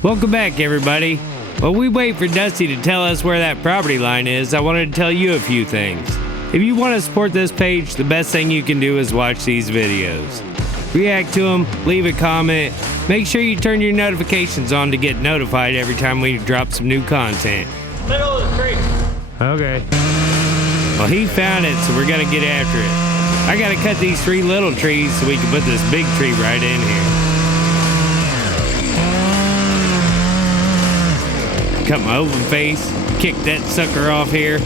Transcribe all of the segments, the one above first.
Welcome back, everybody. While we wait for Dusty to tell us where that property line is, I wanted to tell you a few things. If you want to support this page, the best thing you can do is watch these videos. React to them, leave a comment, make sure you turn your notifications on to get notified every time we drop some new content. Middle of the creek. Okay. Well, he found it, so we're gonna get after it. I gotta cut these 3 little trees so we can put this big tree right in here. Cut my open face, kick that sucker off here.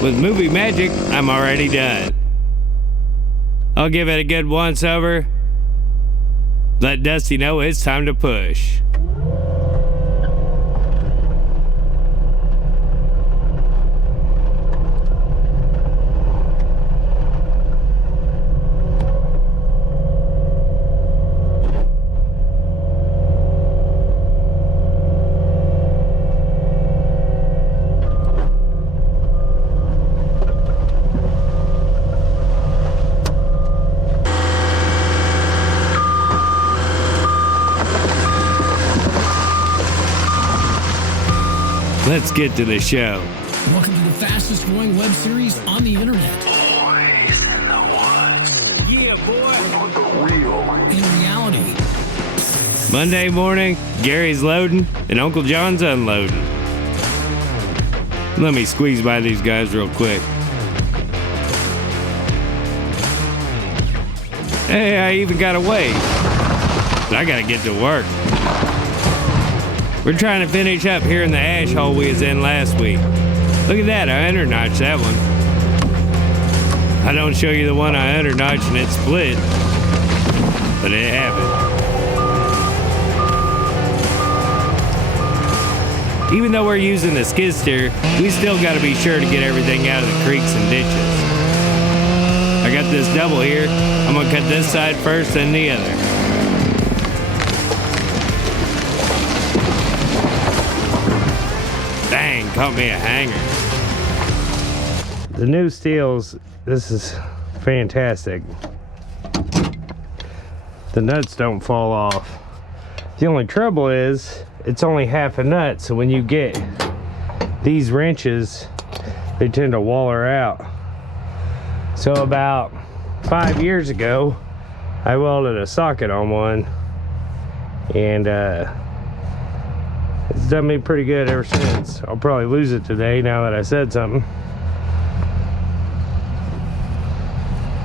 With movie magic, I'm already done. I'll give it a good once over. Let Dusty know it's time to push. Let's get to the show. Welcome to the fastest growing web series on the internet. Boys in the woods. Yeah, boy. The real. In reality. Monday morning, Gary's loading and Uncle John's unloading. Let me squeeze by these guys real quick. Hey, I even got away. But I gotta get to work. We're trying to finish up here in the ash hole we was in last week. Look at that, I under-notched that one. I don't show you the one I under-notched and it split, but it happened. Even though we're using the skid steer, we still gotta be sure to get everything out of the creeks and ditches. I got this double here. I'm gonna cut this side first, then the other. Dang, caught me a hanger. The new steels, this is fantastic. The nuts don't fall off. The only trouble is, it's only half a nut, so when you get these wrenches, they tend to waller out. So about 5 years ago, I welded a socket on one, and it's done me pretty good ever since. I'll probably lose it today now that I said something.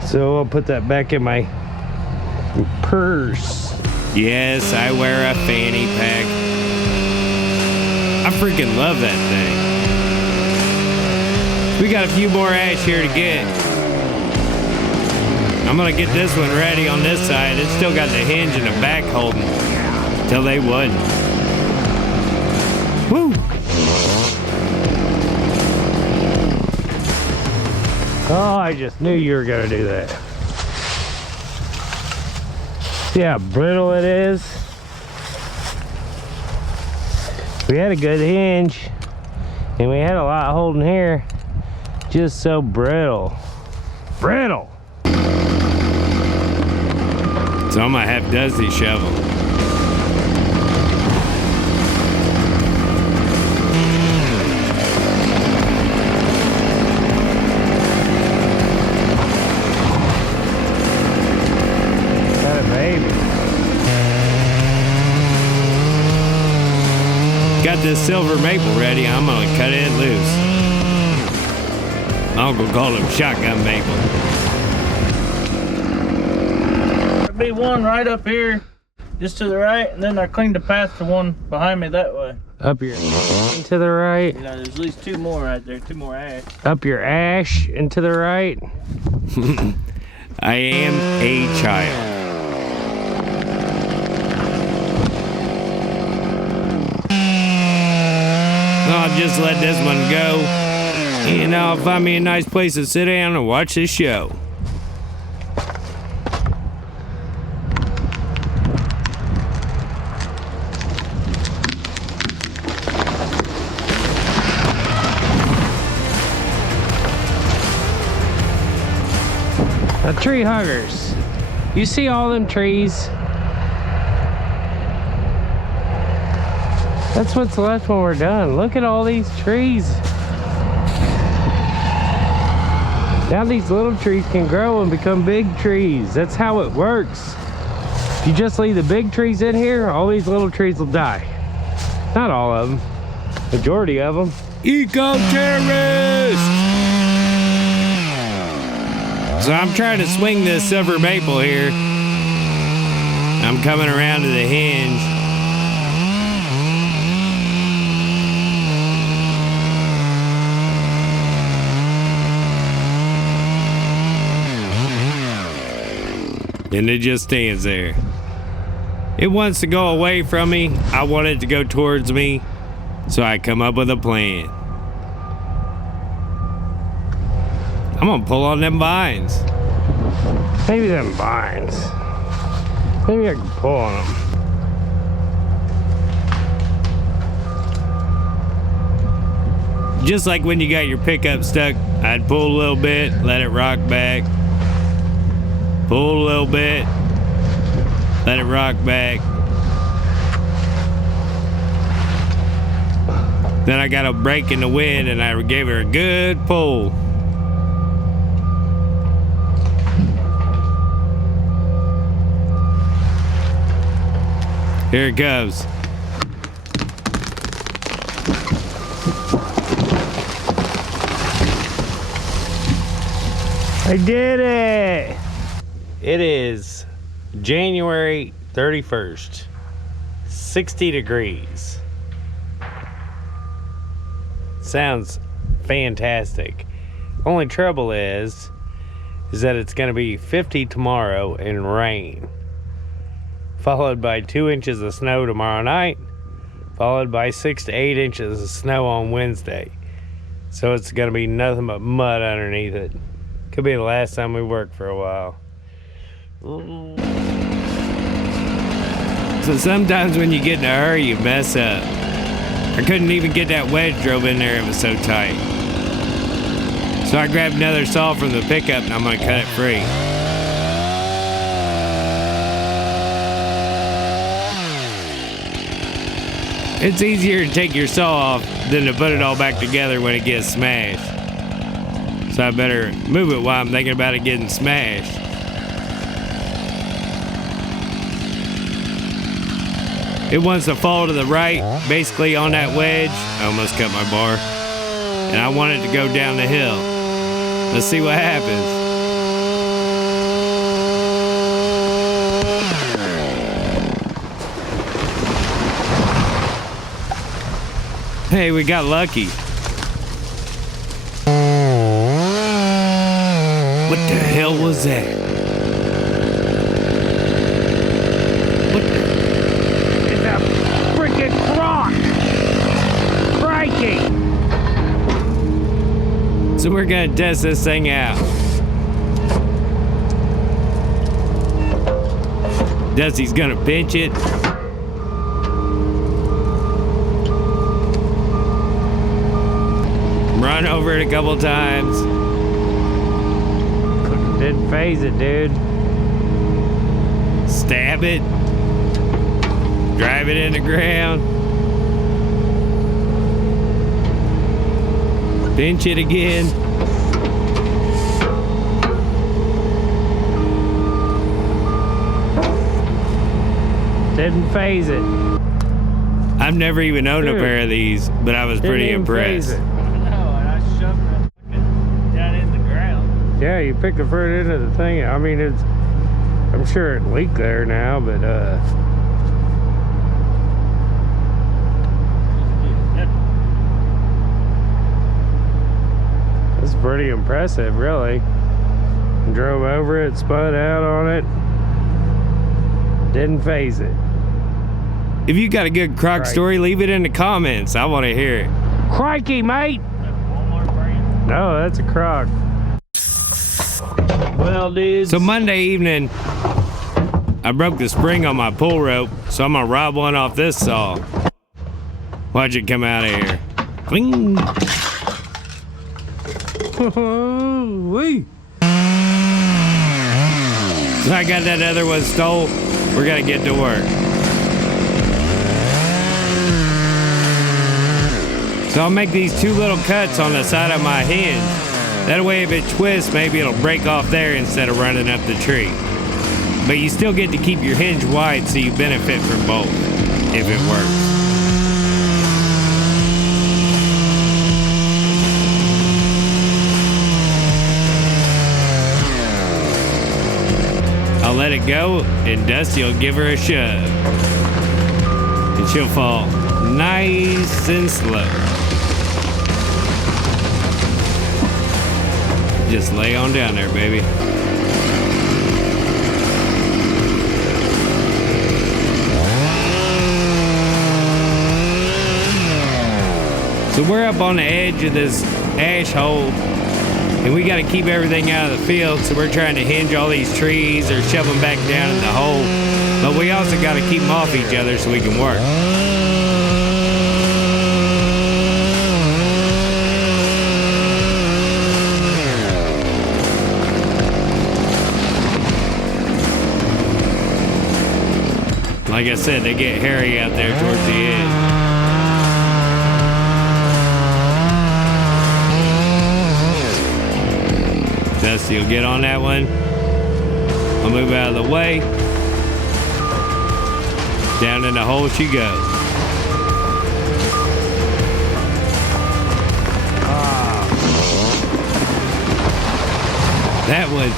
So I'll put that back in my purse. Yes, I wear a fanny pack. I freaking love that thing. We got a few more ash here to get. I'm gonna get this one ready on this side. It's still got the hinge and the back holding till they wouldn't. Woo! Oh, I just knew you were gonna do that. See how brittle it is? We had a good hinge and we had a lot holding here. Just so brittle. Brittle! So I'm gonna have Dusty shovel. Got this silver maple ready. I'm gonna cut it loose. My uncle called him shotgun maple. There'll be one right up here, just to the right, and then I cleaned the path to one behind me that way. Up your to the right. You know, there's at least 2 more right there, 2 more ash. Up your ash and to the right. I am a child. I'll just let this one go, and I'll find me a nice place to sit down and watch this show. Now, tree huggers, you see all them trees? That's what's left when we're done. Look at all these trees. Now these little trees can grow and become big trees. That's how it works. If you just leave the big trees in here, all these little trees will die. Not all of them. Majority of them. Eco-terrorist! So I'm trying to swing this silver maple here. I'm coming around to the hinge. And it just stands there. It wants to go away from me. I want it to go towards me. So I come up with a plan. I'm gonna pull on them vines. Maybe them vines. Maybe I can pull on them. Just like when you got your pickup stuck, I'd pull a little bit, let it rock back. Pull a little bit, let it rock back. Then I got a break in the wind and I gave her a good pull. Here it goes. I did it! It is January 31st, 60 degrees. Sounds fantastic. Only trouble is that it's going to be 50 tomorrow and rain, followed by 2 inches of snow tomorrow night, followed by 6 to 8 inches of snow on Wednesday. So it's going to be nothing but mud underneath it. Could be the last time we work for a while. So sometimes when you get in a hurry, you mess up. I couldn't even get that wedge drove in there, it was so tight. So I grabbed another saw from the pickup and I'm gonna cut it free. It's easier to take your saw off than to put it all back together when it gets smashed. So I better move it while I'm thinking about it getting smashed. It wants to fall to the right, basically on that wedge. I almost cut my bar. And I want it to go down the hill. Let's see what happens. Hey, we got lucky. What the hell was that? It's a freaking Croc! Crikey! So we're gonna test this thing out. Dusty's gonna pinch it. Run over it a couple times. Didn't phase it, dude. Stab it. Drive it in the ground. Pinch it again. Didn't phase it. I've never even owned a Dude. pair of these, but I was pretty Didn't even phase impressed. it. Yeah, you pick the fruit into the thing. I mean, I'm sure it leaked there now, but it's pretty impressive, really. Drove over it, spun out on it, didn't phase it. If you got a good Croc Right. story, leave it in the comments. I want to hear it. Crikey, mate! No, that's a Croc. Well, dude. So Monday evening, I broke the spring on my pull rope, so I'm gonna rob one off this saw. Watch it come out of here. Cling. Wee. So I got that other one stole. We're gonna get to work. So I'll make these 2 little cuts on the side of my hinge. That way if it twists, maybe it'll break off there instead of running up the tree. But you still get to keep your hinge wide so you benefit from both, if it works. I'll let it go, and Dusty will give her a shove. And she'll fall nice and slow. Just lay on down there, baby. So we're up on the edge of this ash hole, and we got to keep everything out of the field, so we're trying to hinge all these trees or shove them back down in the hole. But we also got to keep them off each other so we can work. Like I said, they get hairy out there towards the end. Dusty will get on that one. I'll move out of the way. Down in the hole she goes. That one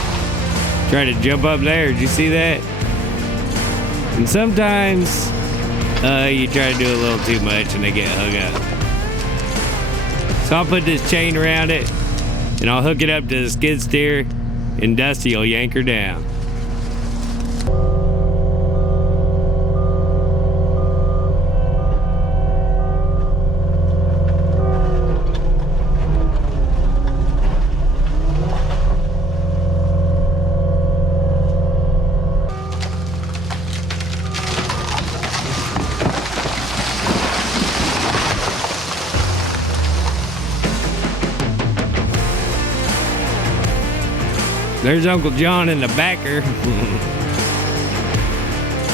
tried to jump up there. Did you see that? And sometimes you try to do a little too much and they get hung up. So I'll put this chain around it and I'll hook it up to the skid steer and Dusty will yank her down. There's Uncle John in the backer.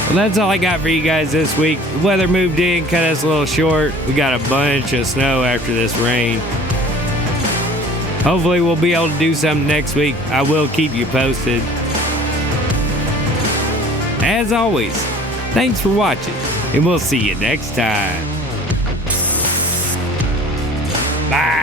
Well, that's all I got for you guys this week. The weather moved in, cut us a little short. We got a bunch of snow after this rain. Hopefully we'll be able to do something next week. I will keep you posted. As always, thanks for watching, and we'll see you next time. Bye.